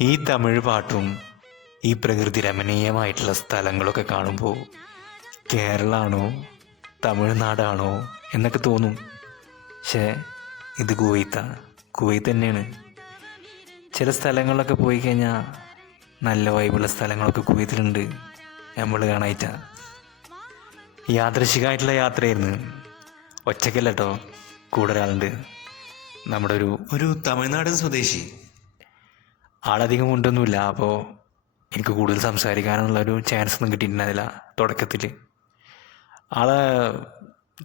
ഈ തമിഴ് പാട്ടും ഈ പ്രകൃതി രമണീയമായിട്ടുള്ള സ്ഥലങ്ങളൊക്കെ കാണുമ്പോൾ കേരളമാണോ തമിഴ്നാടാണോ എന്നൊക്കെ തോന്നും. പക്ഷേ ഇത് കുവൈത്താണ് കുവൈത്ത് തന്നെയാണ്. ചില സ്ഥലങ്ങളിലൊക്കെ പോയി കഴിഞ്ഞാൽ നല്ല വൈബുള്ള സ്ഥലങ്ങളൊക്കെ കുവൈത്തിലുണ്ട്. നമ്മൾ കാണായിട്ട. യാദൃശികമായിട്ടുള്ള യാത്രയായിരുന്നു. ഒറ്റയ്ക്കല്ല കൂടെ ഒരാളുണ്ട്. നമ്മുടെ ഒരു ഒരു തമിഴ്നാടൻ സ്വദേശി. ആളധികം ഉണ്ടൊന്നുമില്ല അപ്പോൾ എനിക്ക് കൂടുതൽ സംസാരിക്കാനുള്ള ഒരു ചാൻസ് ഒന്നും കിട്ടിയിട്ടുണ്ടായിരുന്നില്ല തുടക്കത്തിൽ ആളെ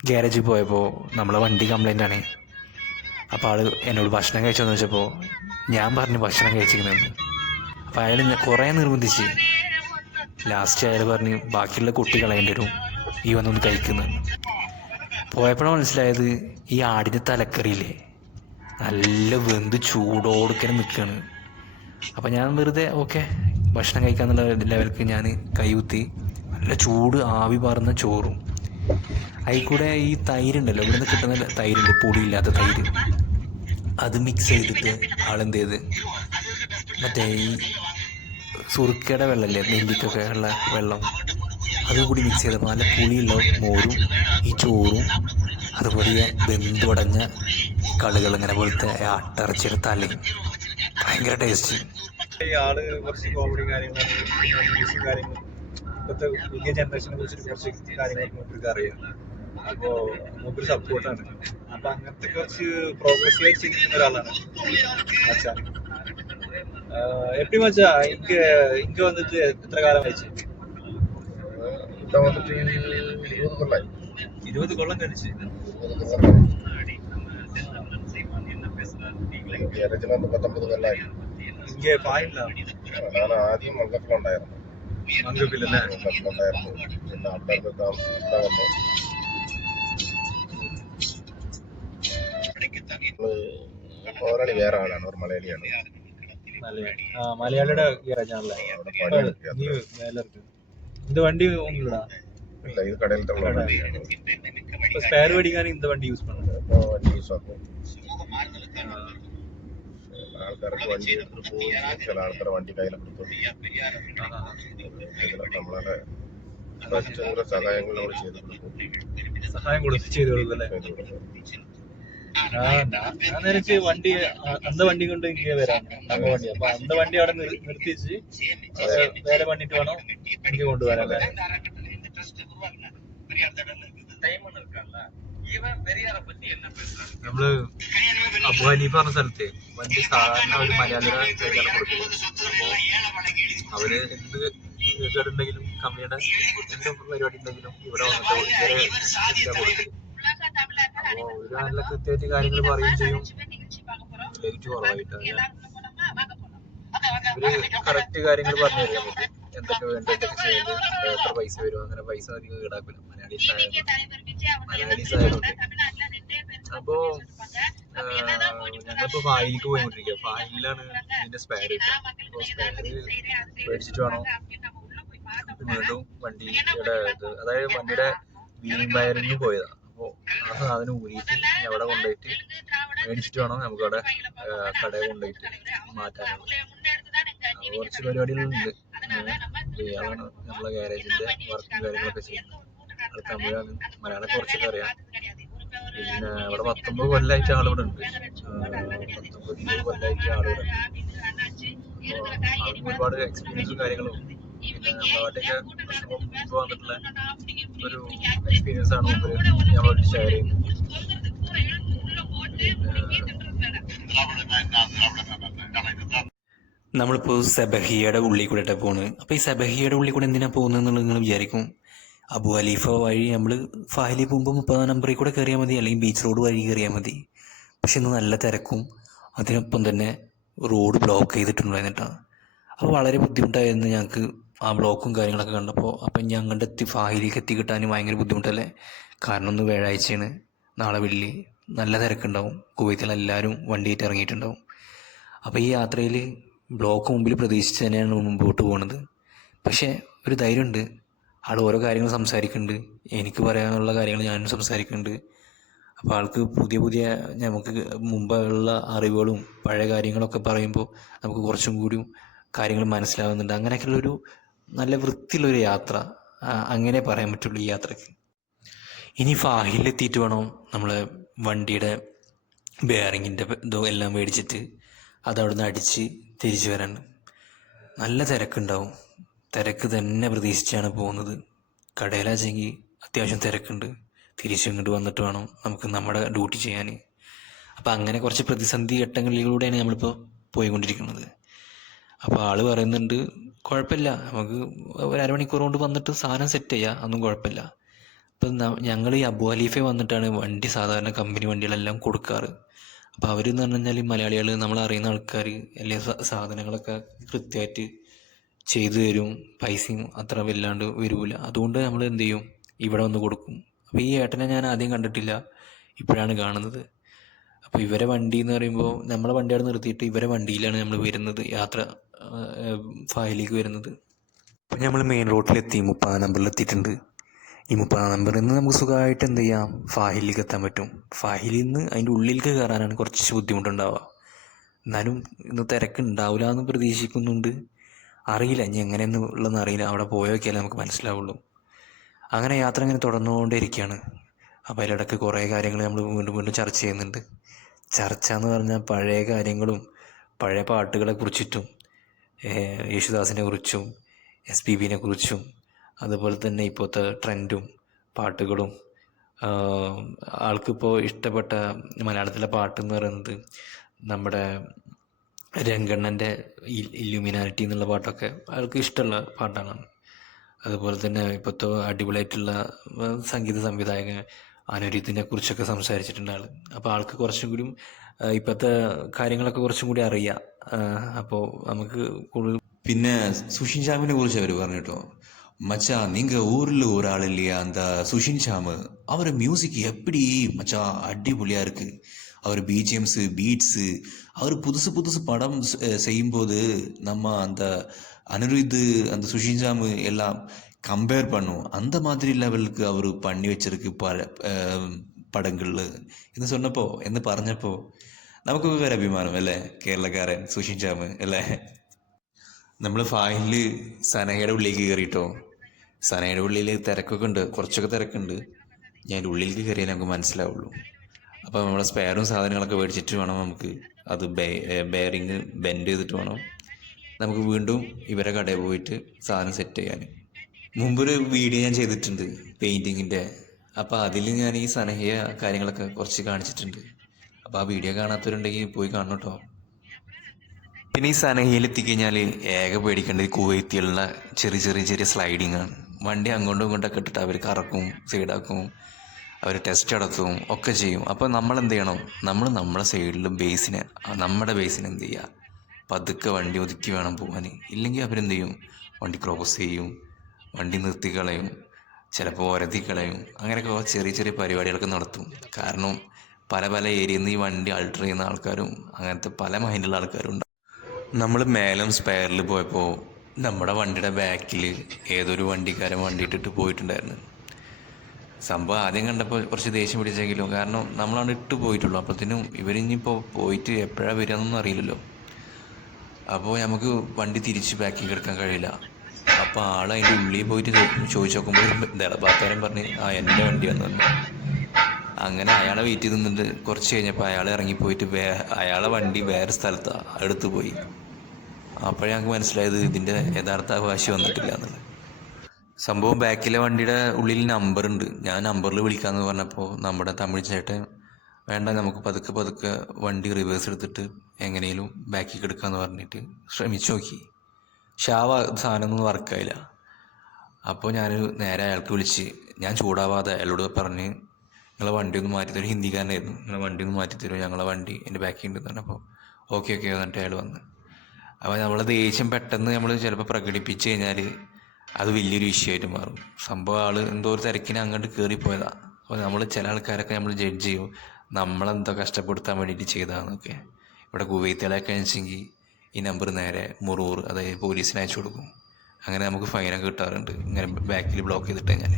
ഗ്യാരേജിൽ പോയപ്പോൾ നമ്മളെ വണ്ടി കംപ്ലൈന്റ് ആണ്. അപ്പോൾ ആൾ എന്നോട് ഭക്ഷണം കഴിച്ചോന്ന് വെച്ചപ്പോൾ ഞാൻ പറഞ്ഞു ഭക്ഷണം കഴിച്ചിരിക്കുന്നത് അപ്പോൾ അയാൾ കുറേ നിർബന്ധിച്ച് ലാസ്റ്റ് അയാൾ പറഞ്ഞ് ബാക്കിയുള്ള കുട്ടി കളയേണ്ടി വരും ഈ വന്നൊന്ന് കഴിക്കുന്നത് പോയപ്പോഴാണ് മനസ്സിലായത് ഈ ആടിന്റെ തലക്കറിയില്ലേ? നല്ല വെന്ത് ചൂടോടുക്കനെ നിൽക്കുകയാണ് അപ്പം ഞാൻ വെറുതെ ഓക്കെ ഭക്ഷണം കഴിക്കാന്നുള്ള ലെവൽക്ക് ഞാൻ കൈകുത്തി നല്ല ചൂട് ആവി പറന്ന ചോറും. അതിൽ കൂടെ ഈ തൈരുണ്ടല്ലോ ഇവിടുന്ന് കിട്ടുന്ന തൈരുണ്ട് പൊടിയില്ലാത്ത തൈര്. അത് മിക്സ് ചെയ്തിട്ട് ആളെന്ത് ചെയ്ത് മറ്റേ ഈ സുറുക്കയുടെ വെള്ളമല്ലേ നെല്ലിക്കൊക്കെ ഉള്ള വെള്ളം. അതും കൂടി മിക്സ് ചെയ്തപ്പോൾ നല്ല പുളിയുള്ള മോരും ഈ ചോറും അതുപോലെ വെന്തുടഞ്ഞ കളുകൾ ഇങ്ങനെ പോലത്തെ അട്ടറച്ചിട്ട് തലയും. ഭയങ്കര ടേസ്റ്റ് ഈ ആൾ കുറച്ച് കോമഡി കാര്യങ്ങളും കാര്യങ്ങൾ ഇപ്പോഴത്തെ പുതിയ ജനറേഷനെ കുറിച്ചിട്ട് കുറച്ച് കാര്യങ്ങളൊക്കെ മൂപ്പർക്ക് അറിയാം. അപ്പോ മൂപ്പര് സപ്പോർട്ടാണ് അപ്പൊ അങ്ങനത്തെ കുറച്ച് പ്രോഗ്രസീവായി ചിന്തിക്കുന്ന ഒരാളാണ് അച്ഛാ. എപ്പി മച്ചാ ഇങ്ക ഇങ്ക വന്നിട്ട് എത്ര കാലം കഴിച്ചു? ഇരുപത് കൊല്ലം കഴിച്ച്. ഇരുപത് കൊല്ലം ഗ്യാരേജിൽ വന്ന് പത്തൊമ്പത് കൊല്ലായി ഇങ്ക ഫായില്ല ഞാൻ ആദ്യം മംഗലത്തിലുണ്ടായിരുന്നു മംഗപ്പില്ലല്ലേ മംഗലത്തിലുണ്ടായിരുന്നു പിന്നെ ആൾക്കാർക്ക് താമസിക്കാൻ വന്നു നമ്മള് പോരാളി വേറെ ആളാണ് ഒരു മലയാളിയാണ് മലയാളി ആ മലയാളിയുടെ ഗാരേജാണല്ലേ അവിടെ പണിയെടുക്കുക നീ മേലർക്ക് இந்த வண்டி உங்களோட ഇല്ല ഇത് കടയിൽ തന്നെ വണ്ടിയാണ് இப்போ ஸ்பேர் வண்டிக்கான இந்த வண்டி யூஸ் பண்ணுங்க അപ്പോൾ വണ്ടി യൂസ് ആക്കും ആൾക്കാർക്ക് വണ്ടി പോകും ചില ആൾക്കാരെ വണ്ടി കയ്യിൽ കൊടുത്തു. ഇതിലൊക്കെ നമ്മളെ കുറച്ചുകൂടെ സഹായങ്ങൾ നമ്മൾ ചെയ്ത് കൊടുക്കും സഹായം കൊടുത്ത് ചെയ്തു കൊടുക്കും ഞാൻ നിനക്ക് വണ്ടി അന്ത വണ്ടി കൊണ്ട് എനിക്ക് വരാം. നല്ല വണ്ടി. അപ്പൊ അന്ത വണ്ടി അവിടെ നിർ- നിർത്തിച്ച് വേറെ വണ്ടിട്ട് വേണം? എനിക്ക് അല്ലേ? നമ്മൾ അബു ഹനീഫ് പറഞ്ഞ സ്ഥലത്തെ വണ്ടി സാധാരണ ഒരു മലയാളികളെ കയ്യിലാണ് കൊടുക്കും അപ്പൊ അവർ എന്ത് കേടുണ്ടെങ്കിലും കമ്പനിയുടെ എന്ത് പരിപാടി ഉണ്ടെങ്കിലും ഇവിടെ വന്നിട്ട് ഇവരെ ഇല്ല കൊടുക്കൽ അപ്പൊ ഒരു നല്ല കൃത്യമായിട്ട് കാര്യങ്ങൾ പറയുകയും ചെയ്യും. ലേറ്റ് കുറവായിട്ട് ഇവർ കറക്റ്റ് കാര്യങ്ങൾ പറഞ്ഞു തരും നമുക്ക്. എന്തൊക്കെ വേണ്ട എന്തൊക്കെ എത്ര പൈസ വരും? അങ്ങനെ പൈസ അധികം ഈടാക്കില്ല മലയാളി അപ്പോ ഞങ്ങളിപ്പോ ഫായിലേക്ക് പോയിക്കൊണ്ടിരിക്കുക. ഫായിലാണ് ഇതിന്റെ സ്പെയർ കിട്ടുക സ്പെയർ മേടിച്ചിട്ട് വേണം വീണ്ടും വണ്ടിയുടെ അതായത് വണ്ടിയുടെ വീലിംഗ് വയറിങ് പോയതാ. അപ്പോ ആ സാധനം ഊരിയിട്ട് അവിടെ കൊണ്ടുപോയിട്ട് മേടിച്ചിട്ട് വേണം നമുക്ക് അവിടെ കടയിൽ കൊണ്ടുപോയിട്ട് അപ്പൊ കുറച്ച് പരിപാടികളുണ്ട്. അതാണ് നമ്മളെ ഗാരേജിന്റെ വർക്കും കാര്യങ്ങളൊക്കെ ചെയ്യുന്നത് ആൾ തമിഴാണ് മലയാളം കുറച്ചൊക്കെ അറിയാം. പിന്നെ ഇവിടെ പത്തൊമ്പത് കൊല്ലമായിട്ട് ആളിവിടെ ഉണ്ട് പത്തൊമ്പത് ഇരുപത് കൊല്ലമായിട്ട് ആളിവിടെ ഉണ്ട് ഒരുപാട് എക്സ്പീരിയൻസും കാര്യങ്ങളും പിന്നെ നമ്മളായിട്ടൊക്കെ പ്രശ്നം മുമ്പ് വന്നിട്ടുള്ള ഒരു എക്സ്പീരിയൻസ് ആണ് മുമ്പ് ഞങ്ങളോട് ഷെയർ ചെയ്യുന്നത് നമ്മളിപ്പോൾ സെബഹിയുടെ ഉള്ളിൽ കൂടെ പോണ് അപ്പോൾ ഈ സെബഹിയുടെ ഉള്ളിൽ കൂടെ എന്തിനാ പോകുന്നത് നിങ്ങൾ വിചാരിക്കും? അബു അലീഫ വഴി നമ്മൾ ഫാഹിലി പോകുമ്പോൾ മുപ്പതാം നമ്പറിൽ കൂടെ കയറിയാൽ മതി. അല്ലെങ്കിൽ ബീച്ച് റോഡ് വഴി കയറിയാൽ മതി. പക്ഷെ ഇന്ന് നല്ല തിരക്കും. അതിനൊപ്പം തന്നെ റോഡ് ബ്ലോക്ക് ചെയ്തിട്ടുണ്ടായിരുന്നിട്ടാണ് അപ്പോൾ വളരെ ബുദ്ധിമുട്ടായിരുന്നു ഞങ്ങൾക്ക് ആ ബ്ലോക്കും കാര്യങ്ങളൊക്കെ കണ്ടപ്പോൾ അപ്പം ഞാൻ അങ്ങോട്ട് എത്തി ഫാഹിലേക്ക് എത്തി കിട്ടാൻ ഭയങ്കര ബുദ്ധിമുട്ടല്ലേ? കാരണം ഒന്ന് വ്യാഴാഴ്ചയാണ്. നാളെ വെള്ളി. നല്ല തിരക്കുണ്ടാവും. കുവൈത്തിലെല്ലാവരും വണ്ടിയിട്ട് ഇറങ്ങിയിട്ടുണ്ടാവും. അപ്പോൾ ഈ യാത്രയിൽ ബ്ലോക്ക് മുമ്പിൽ പ്രതീക്ഷിച്ച് തന്നെയാണ് മുമ്പോട്ട് പോകുന്നത് പക്ഷേ ഒരു ധൈര്യമുണ്ട്. ആൾ ഓരോ കാര്യങ്ങൾ സംസാരിക്കുന്നുണ്ട് എനിക്ക് പറയാനുള്ള കാര്യങ്ങൾ ഞാനും സംസാരിക്കുന്നുണ്ട് അപ്പോൾ ആൾക്ക് പുതിയ പുതിയ നമുക്ക് മുമ്പുള്ള അറിവുകളും പഴയ കാര്യങ്ങളൊക്കെ പറയുമ്പോൾ നമുക്ക് കുറച്ചും കൂടിയും കാര്യങ്ങൾ മനസ്സിലാവുന്നുണ്ട്. അങ്ങനെയൊക്കെയുള്ളൊരു നല്ല വൃത്തിയുള്ളൊരു യാത്ര അങ്ങനെ പറയാൻ പറ്റുള്ളൂ ഈ യാത്രയ്ക്ക് ഇനി ഫാഹിലെത്തിയിട്ട് വേണം നമ്മൾ വണ്ടിയുടെ ബെയറിങ്ങിന്റെ എല്ലാം മേടിച്ചിട്ട് അതവിടുന്ന് അടിച്ച് തിരിച്ചു വരാൻ. നല്ല തിരക്കുണ്ടാവും. തിരക്ക് തന്നെ പ്രതീക്ഷിച്ചാണ് പോകുന്നത്. കടയിലാച്ചെങ്കിൽ അത്യാവശ്യം തിരക്കുണ്ട്. തിരിച്ചു ഇങ്ങോട്ട് വന്നിട്ട് വേണം നമുക്ക് നമ്മുടെ ഡ്യൂട്ടി ചെയ്യാൻ അപ്പോൾ അങ്ങനെ കുറച്ച് പ്രതിസന്ധി ഘട്ടങ്ങളിലൂടെയാണ് നമ്മളിപ്പോൾ പോയിക്കൊണ്ടിരിക്കുന്നത്. അപ്പോൾ ആൾ പറയുന്നുണ്ട് കുഴപ്പമില്ല. നമുക്ക് ഒരു അരമണിക്കൂർ കൊണ്ട് വന്നിട്ട് സാധനം സെറ്റ് ചെയ്യാം. ഒന്നും കുഴപ്പമില്ല. അപ്പം ഞങ്ങൾ ഈ അബു അലീഫ വന്നിട്ടാണ് വണ്ടി സാധാരണ കമ്പനി വണ്ടികളെല്ലാം കൊടുക്കാറ്. അപ്പോൾ അവരെന്ന് പറഞ്ഞു കഴിഞ്ഞാൽ മലയാളികൾ നമ്മൾ അറിയുന്ന ആൾക്കാർ എല്ലാ സാധനങ്ങളൊക്കെ കൃത്യമായിട്ട് ചെയ്തു തരും. പൈസയും അത്ര വല്ലാണ്ട് വരൂല. അതുകൊണ്ട് നമ്മൾ എന്ത് ചെയ്യും? ഇവിടെ വന്ന് കൊടുക്കും. അപ്പോൾ ഈ ഏട്ടനെ ഞാൻ ആദ്യം കണ്ടിട്ടില്ല. ഇപ്പോഴാണ് കാണുന്നത്. അപ്പോൾ ഇവരെ വണ്ടി എന്ന് പറയുമ്പോൾ നമ്മളെ വണ്ടി അവിടെ നിർത്തിയിട്ട് ഇവരെ വണ്ടിയിലാണ് നമ്മൾ വരുന്നത്. യാത്ര ഫായിലേക്ക് വരുന്നത്. അപ്പോൾ നമ്മൾ മെയിൻ റോഡിലെത്തി നമ്പറിൽ എത്തിയിട്ടുണ്ട്. ഈ മുപ്പതാം നമ്പറിൽ നിന്ന് നമുക്ക് സുഖമായിട്ട് എന്ത് ചെയ്യാം? ഫാഹിലേക്ക് എത്താൻ പറ്റും. ഫാഹിലിൽ നിന്ന് അതിന്റെ ഉള്ളിലേക്ക് കയറാനാണ് കുറച്ച് ബുദ്ധിമുട്ടുണ്ടാവുക. എന്നാലും ഇന്ന് തിരക്കുണ്ടാവില്ല എന്ന് പ്രതീക്ഷിക്കുന്നുണ്ട്. അറിയില്ല. ഇനി എങ്ങനെയെന്നുള്ളതെന്ന് അറിയില്ല. അവിടെ പോയോക്കിയാലേ നമുക്ക് മനസ്സിലാവുള്ളൂ. അങ്ങനെ യാത്ര ഇങ്ങനെ തുടർന്നുകൊണ്ടേയിരിക്കുകയാണ്. അപ്പോൾ അതിലിടയ്ക്ക് കുറേ കാര്യങ്ങൾ നമ്മൾ വീണ്ടും വീണ്ടും ചർച്ച ചെയ്യുന്നുണ്ട്. ചർച്ച എന്ന് പറഞ്ഞാൽ പഴയ കാര്യങ്ങളും പഴയ പാട്ടുകളെ കുറിച്ചിട്ടും യേശുദാസിനെ കുറിച്ചും എസ് പി ബിനെ കുറിച്ചും അതുപോലെ തന്നെ ഇപ്പോഴത്തെ ട്രെൻഡും പാട്ടുകളും ആൾക്കിപ്പോൾ ഇഷ്ടപ്പെട്ട മലയാളത്തിലെ പാട്ട് എന്ന് പറയുന്നത് നമ്മുടെ രംഗണ്ണൻ്റെ ഇല്ലുമിനാരിറ്റി എന്നുള്ള പാട്ടൊക്കെ ആൾക്ക് ഇഷ്ടമുള്ള പാട്ടാണ് അതുപോലെ തന്നെ ഇപ്പോഴത്തെ അടിപൊളിയായിട്ടുള്ള ആ, സംഗീത സംവിധായകൻ അനുരീതിനെ കുറിച്ചൊക്കെ സംസാരിച്ചിട്ടുണ്ട് ആൾ അപ്പോൾ ആൾക്ക് കുറച്ചും കൂടിയും ആ, ഇപ്പോഴത്തെ കാര്യങ്ങളൊക്കെ കുറച്ചും കൂടി അറിയാം അപ്പോൾ നമുക്ക് കൂടുതൽ പിന്നെ സുഷിൻ ഷാമിനെ കുറിച്ച് അവർ പറഞ്ഞു കേട്ടോ மச்சா நீங்க ஊர்ல ஒரு ஆள் இல்லையா அந்த சுஷின் ஷாமு அவர் மியூசிக் எப்படி மச்சா அடிபொலியா இருக்கு அவர் பிஜிஎம்ஸு ബീറ്റ്സ് அவர் புதுசு പുതുസ് படம் செய்யும்போது நம்ம அந்த அனிருத் அந்த சுஷிஜாமு எல்லாம் എല്ലാം കമ്പയർ പണു. மாதிரி லெவலுக்கு ലെവലുക്ക് അവർ പണി பல പടങ്ങളിൽ എന്ന് சொன்னപ്പോൾ എന്ന് പറഞ്ഞപ്പോൾ നമുക്കൊക്കെ വേറെ അഭിമാനം അല്ലേ? കേരളക്കാരൻ സുഷിൻ ജാമ് അല്ലേ? നമ്മൾ ഫാനിൽ സനഹയുടെ ഉള്ളിലേക്ക് കയറിയിട്ടോ സനഹയുടെ ഉള്ളിൽ തിരക്കൊക്കെ ഉണ്ട് കുറച്ചൊക്കെ തിരക്കുണ്ട്. ഞാൻ ഉള്ളിലേക്ക് കയറിയാൽ നമുക്ക് മനസ്സിലാവുള്ളൂ. അപ്പോൾ നമ്മൾ സ്പെയറും സാധനങ്ങളൊക്കെ മേടിച്ചിട്ട് വേണം നമുക്ക് അത് ബെയറിങ് ബെൻഡ് ചെയ്തിട്ട് വേണം. നമുക്ക് വീണ്ടും ഇവരെ കടയിൽ പോയിട്ട് സാധനം സെറ്റ് ചെയ്യാൻ. മുമ്പൊരു വീഡിയോ ഞാൻ ചെയ്തിട്ടുണ്ട് പെയിന്റിങ്ങിന്റെ അപ്പോൾ അതിൽ ഞാൻ ഈ സനഹിയ കാര്യങ്ങളൊക്കെ കുറച്ച് കാണിച്ചിട്ടുണ്ട്. അപ്പോൾ ആ വീഡിയോ കാണാത്തവരുണ്ടെങ്കിൽ പോയി കാണണം കേട്ടോ. പിന്നെ ഈ സനഹയിൽ എത്തിക്കഴിഞ്ഞാൽ ഏക പേടിക്കേണ്ടത് കുവൈത്തിയുള്ള ചെറിയ ചെറിയ ചെറിയ സ്ലൈഡിങ് ആണ്. വണ്ടി അങ്ങോട്ടും ഇങ്ങോട്ടൊക്കെ ഇട്ടിട്ട് അവർ കറക്കും സൈഡാക്കും അവർ ടെസ്റ്റ് നടത്തും ഒക്കെ ചെയ്യും. അപ്പോൾ നമ്മൾ എന്ത് ചെയ്യണം നമ്മൾ നമ്മുടെ സൈഡിലും ബേസിന് നമ്മുടെ ബേസിന് എന്ത് ചെയ്യുക പതുക്കെ വണ്ടി ഒതുക്കി വേണം പോകാൻ ഇല്ലെങ്കിൽ അവരെന്ത് ചെയ്യും വണ്ടി ക്രോസ് ചെയ്യും വണ്ടി നിർത്തി കളയും ചിലപ്പോൾ ഒരതി കളയും. അങ്ങനെയൊക്കെ ചെറിയ ചെറിയ പരിപാടികളൊക്കെ നടത്തും. കാരണം പല പല ഏരിയയിൽ നിന്ന് ഈ വണ്ടി ആൾട്ടർ ചെയ്യുന്ന ആൾക്കാരും അങ്ങനത്തെ പല മൈൻഡുള്ള ആൾക്കാരും ഉണ്ടാവും നമ്മൾ മേലം സ്പെയറിൽ പോയപ്പോൾ നമ്മുടെ വണ്ടിയുടെ ബാക്കിൽ ഏതൊരു വണ്ടിക്കാരൻ വണ്ടി ഇട്ടിട്ട് പോയിട്ടുണ്ടായിരുന്നു. സംഭവം ആദ്യം കണ്ടപ്പോൾ കുറച്ച് ദേഷ്യം പിടിച്ചെങ്കിലും കാരണം നമ്മളവിടെ ഇട്ട് പോയിട്ടുള്ളൂ. അപ്പോഴത്തേനും ഇവരിഞ്ഞിപ്പോൾ പോയിട്ട് എപ്പോഴാണ് വരികയെന്നൊന്നും അറിയില്ലല്ലോ. അപ്പോൾ നമുക്ക് വണ്ടി തിരിച്ച് ബാക്കിൽ എടുക്കാൻ കഴിയില്ല. അപ്പോൾ ആൾ അതിന്റെ ഉള്ളിൽ പോയിട്ട് ചോദിച്ചു നോക്കുമ്പോൾ ദളഭാക്കാരൻ പറഞ്ഞ് ആ എന്റെ വണ്ടി വന്നു അങ്ങനെ അയാളെ വെയിറ്റ് ചെയ്ത് നിന്നിട്ട് കുറച്ച് കഴിഞ്ഞപ്പോൾ അയാൾ ഇറങ്ങിപ്പോയിട്ട് വേ അയാളെ വണ്ടി വേറെ സ്ഥലത്താണ് അടുത്ത് പോയി. അപ്പോഴേ ഞങ്ങൾക്ക് മനസ്സിലായത് ഇതിന്റെ യഥാർത്ഥ അവകാശം വന്നിട്ടില്ല എന്നുള്ളത്. സംഭവം ബാക്കിലെ വണ്ടിയുടെ ഉള്ളിൽ നമ്പർ ഉണ്ട്. ഞാൻ നമ്പറിൽ വിളിക്കാമെന്ന് പറഞ്ഞപ്പോൾ നമ്മുടെ തമിഴ് ചേട്ടൻ വേണ്ട നമുക്ക് പതുക്കെ പതുക്കെ വണ്ടി റിവേഴ്സ് എടുത്തിട്ട് എങ്ങനെയും ബാക്കിൽ എടുക്കാമെന്ന് പറഞ്ഞിട്ട് ശ്രമിച്ചു നോക്കി. പക്ഷെ ആ സാധനമൊന്നും വർക്കായില്ല അപ്പോൾ ഞാൻ നേരെ അയാൾക്ക് വിളിച്ച് ഞാൻ ചൂടാവാതെ അയാളോട് പറഞ്ഞ് നിങ്ങളെ വണ്ടി ഒന്ന് മാറ്റി തരും. ഹിന്ദിക്കാരനായിരുന്നു നിങ്ങളെ വണ്ടി ഒന്ന് മാറ്റി തരും. ഞങ്ങളെ വണ്ടി എന്റെ ബാക്കി ഉണ്ട് പറഞ്ഞപ്പോൾ ഓക്കെ ഓക്കെ എന്നിട്ട് അയാൾ വന്ന്. അപ്പോൾ നമ്മളെ ദേഷ്യം പെട്ടെന്ന് നമ്മൾ ചിലപ്പോൾ പ്രകടിപ്പിച്ച് കഴിഞ്ഞാൽ അത് വലിയൊരു വിഷയമായിട്ട് മാറും. സംഭവം ആൾ എന്തോ ഒരു തിരക്കിന് അങ്ങോട്ട് കയറിപ്പോയതാ അപ്പോൾ നമ്മൾ ചില ആൾക്കാരൊക്കെ നമ്മൾ ജഡ്ജ് ചെയ്യും നമ്മളെന്തോ കഷ്ടപ്പെടുത്താൻ വേണ്ടിയിട്ട് ചെയ്തതാണെന്നൊക്കെ ഇവിടെ കുവൈത്തുകളൊക്കെ വെച്ചെങ്കിൽ ഈ നമ്പർ നേരെ മുറൂർ അതായത് പോലീസിന് അയച്ചു കൊടുക്കും. അങ്ങനെ നമുക്ക് ഫൈനൊക്കെ കിട്ടാറുണ്ട്. ഇങ്ങനെ ബാക്കിൽ ബ്ലോക്ക് ചെയ്തിട്ട് കഴിഞ്ഞാൽ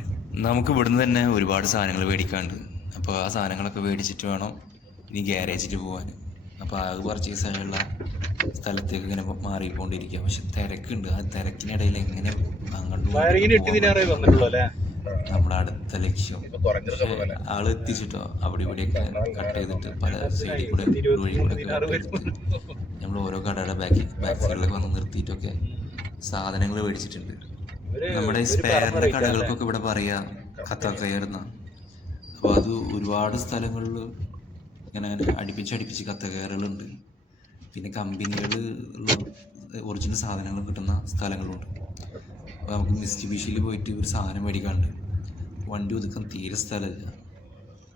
നമുക്ക് ഇവിടുന്ന് തന്നെ ഒരുപാട് സാധനങ്ങൾ മേടിക്കാണ്ട് അപ്പോൾ ആ സാധനങ്ങളൊക്കെ മേടിച്ചിട്ട് വേണം ഇനി ഗ്യാരേജിൽ പോകാൻ അപ്പോൾ അത് പർച്ചേസ് ആയുള്ള സ്ഥലത്തേക്ക് ഇങ്ങനെ മാറിക്കൊണ്ടിരിക്കുക. പക്ഷെ തിരക്കുണ്ട്. ആ തിരക്കിനിടയിൽ എങ്ങനെ അങ്ങോട്ട് നമ്മുടെ അടുത്ത ലക്ഷ്യം. ആൾ എത്തിച്ചിട്ടോ? അവിടെ ഇവിടെയൊക്കെ കട്ട് ചെയ്തിട്ട് പല സൈഡിൽ കൂടെ വഴി കൂടെ നമ്മൾ ഓരോ കടയുടെ ബാക്കി ബാക്ക് സൈഡിലൊക്കെ വന്ന് നിർത്തിയിട്ടൊക്കെ സാധനങ്ങൾ മേടിച്ചിട്ടുണ്ട്. നമ്മുടെ സ്പെയറിന്റെ കടകൾക്കൊക്കെ ഇവിടെ പറയാ കത്ത കത്തക്കയറുന്ന അപ്പോൾ അത് ഒരുപാട് സ്ഥലങ്ങളിൽ ഇങ്ങനെ അടുപ്പിച്ച് അടുപ്പിച്ച് കത്തക്കയറുകളുണ്ട് പിന്നെ കമ്പനികൾ ഒറിജിനൽ സാധനങ്ങൾ കിട്ടുന്ന സ്ഥലങ്ങളുണ്ട്. അപ്പോൾ നമുക്ക് മിസ്റ്റിബിഷിയിൽ പോയിട്ട് ഒരു സാധനം മേടിക്കാണ്ട് വണ്ടി ഒതുക്കാൻ തീരെ സ്ഥലമില്ല.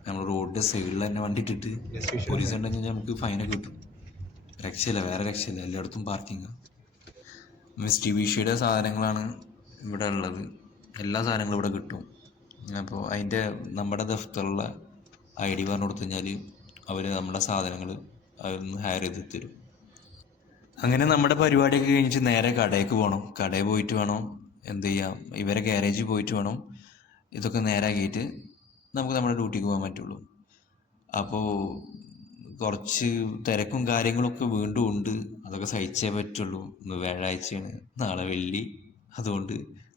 നമ്മൾ റോഡിന്റെ സൈഡിൽ തന്നെ വണ്ടി ഇട്ടിട്ട് പോലീസ് ഉണ്ടെങ്കിൽ നമുക്ക് ഫൈനൊക്കെ കിട്ടും. രക്ഷയില്ല വേറെ രക്ഷയില്ല. എല്ലായിടത്തും പാർക്കിംഗ് മിസ്റ്റിബിഷിയുടെ സാധനങ്ങളാണ് ഇവിടെ ഉള്ളത്. എല്ലാ സാധനങ്ങളും ഇവിടെ കിട്ടും. അപ്പോൾ അതിന്റെ നമ്മുടെ ദഫ്തറുള്ള ഐ ഡി പറഞ്ഞു കൊടുത്തു കഴിഞ്ഞാൽ അവർ നമ്മുടെ സാധനങ്ങൾ അതൊന്ന് ഹയർ ചെയ്ത് തരും. അങ്ങനെ നമ്മുടെ പരിപാടിയൊക്കെ കഴിഞ്ഞിട്ട് നേരെ കടയിലേക്ക് പോകണം കടയിൽ പോയിട്ട് വേണം എന്ത് ചെയ്യാം? ഇവരെ ഗ്യാരേജിൽ പോയിട്ട് വേണം. ഇതൊക്കെ നേരാക്കിയിട്ട് നമുക്ക് നമ്മുടെ ഡ്യൂട്ടിക്ക് പോകാൻ പറ്റുള്ളൂ. അപ്പോൾ കുറച്ച് തിരക്കും കാര്യങ്ങളൊക്കെ വീണ്ടും ഉണ്ട്. അതൊക്കെ സഹിച്ചേ പറ്റുള്ളൂ. ഇന്ന് വ്യാഴാഴ്ചയാണ്. നാളെ വെള്ളി. അതുകൊണ്ട്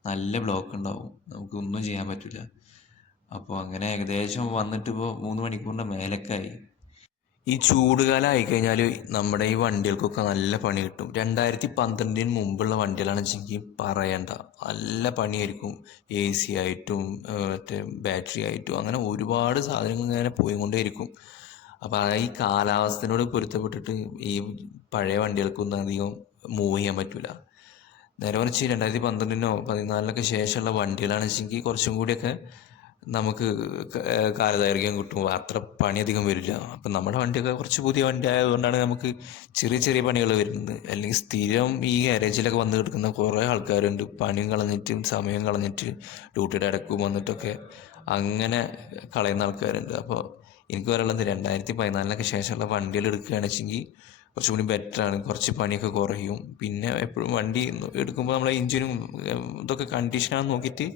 നല്ല ബ്ലോക്ക് ഉണ്ടാവും. നമുക്ക് ഒന്നും ചെയ്യാൻ പറ്റില്ല അപ്പോൾ അങ്ങനെ ഏകദേശം വന്നിട്ട് ഇപ്പോൾ മൂന്ന് മണിക്കൂറിന്റെ മേലക്കായി ഈ ചൂടുകാലം ആയിക്കഴിഞ്ഞാൽ നമ്മുടെ ഈ വണ്ടികൾക്കൊക്കെ നല്ല പണി കിട്ടും. രണ്ടായിരത്തി പന്ത്രണ്ടിന് മുമ്പുള്ള വണ്ടികളാണെന്ന് വെച്ചെങ്കിൽ പറയണ്ട. നല്ല പണിയായിരിക്കും. എ സി ആയിട്ടും മറ്റേ ബാറ്ററി ആയിട്ടും അങ്ങനെ ഒരുപാട് സാധനങ്ങൾ ഇങ്ങനെ പോയിക്കൊണ്ടേയിരിക്കും. അപ്പോൾ ആ ഈ കാലാവസ്ഥയോട് പൊരുത്തപ്പെട്ടിട്ട് ഈ പഴയ വണ്ടികൾക്കൊന്നും അധികം മൂവ് ചെയ്യാൻ പറ്റില്ല നേരെ മറിച്ച് രണ്ടായിരത്തി പന്ത്രണ്ടിനോ പതിനാലിനൊക്കെ ശേഷമുള്ള വണ്ടികളാണെന്ന് വെച്ചെങ്കിൽ കുറച്ചും കൂടിയൊക്കെ നമുക്ക് കാലദൈർഘ്യം കിട്ടും. അത്ര പണിയധികം വരില്ല. അപ്പം നമ്മുടെ വണ്ടിയൊക്കെ കുറച്ച് പുതിയ വണ്ടി ആയതുകൊണ്ടാണ് നമുക്ക് ചെറിയ ചെറിയ പണികൾ വരുന്നത്. അല്ലെങ്കിൽ സ്ഥിരം ഈ ഗാരേജിലൊക്കെ വന്ന് കിടക്കുന്ന കുറേ ആൾക്കാരുണ്ട്. പണിയും കളഞ്ഞിട്ടും സമയം കളഞ്ഞിട്ട് ഡ്യൂട്ടിയുടെ അടക്കും വന്നിട്ടൊക്കെ അങ്ങനെ കളയുന്ന ആൾക്കാരുണ്ട്. അപ്പോൾ എനിക്ക് പറയാനുള്ളത് രണ്ടായിരത്തി പതിനാലിനൊക്കെ ശേഷമുള്ള വണ്ടികൾ എടുക്കുകയാണെന്ന് വെച്ചെങ്കിൽ കുറച്ചും കൂടി ബെറ്ററാണ് കുറച്ച് പണിയൊക്കെ കുറയും. പിന്നെ എപ്പോഴും വണ്ടി എടുക്കുമ്പോൾ നമ്മളെ എഞ്ചിനും ഇതൊക്കെ കണ്ടീഷനാണ് നോക്കിയിട്ട്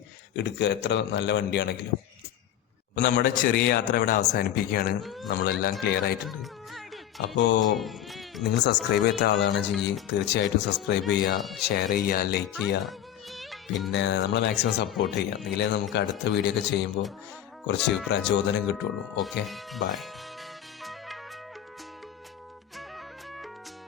എടുക്കുക. എത്ര നല്ല വണ്ടിയാണെങ്കിലും. അപ്പോൾ നമ്മുടെ ചെറിയ യാത്ര ഇവിടെ അവസാനിപ്പിക്കുകയാണ്. നമ്മളെല്ലാം ക്ലിയർ ആയിട്ടുണ്ട്. അപ്പോൾ നിങ്ങൾ സബ്സ്ക്രൈബ് ചെയ്യാത്ത ആളാണെന്നുവെച്ചെങ്കിൽ തീർച്ചയായിട്ടും സബ്സ്ക്രൈബ് ചെയ്യുക ഷെയർ ചെയ്യുക ലൈക്ക് ചെയ്യുക. പിന്നെ നമ്മൾ മാക്സിമം സപ്പോർട്ട് ചെയ്യുക. എങ്കിലേ നമുക്ക് അടുത്ത വീഡിയോ ഒക്കെ ചെയ്യുമ്പോൾ കുറച്ച് പ്രചോദനം കിട്ടുള്ളൂ ഓക്കെ ബൈ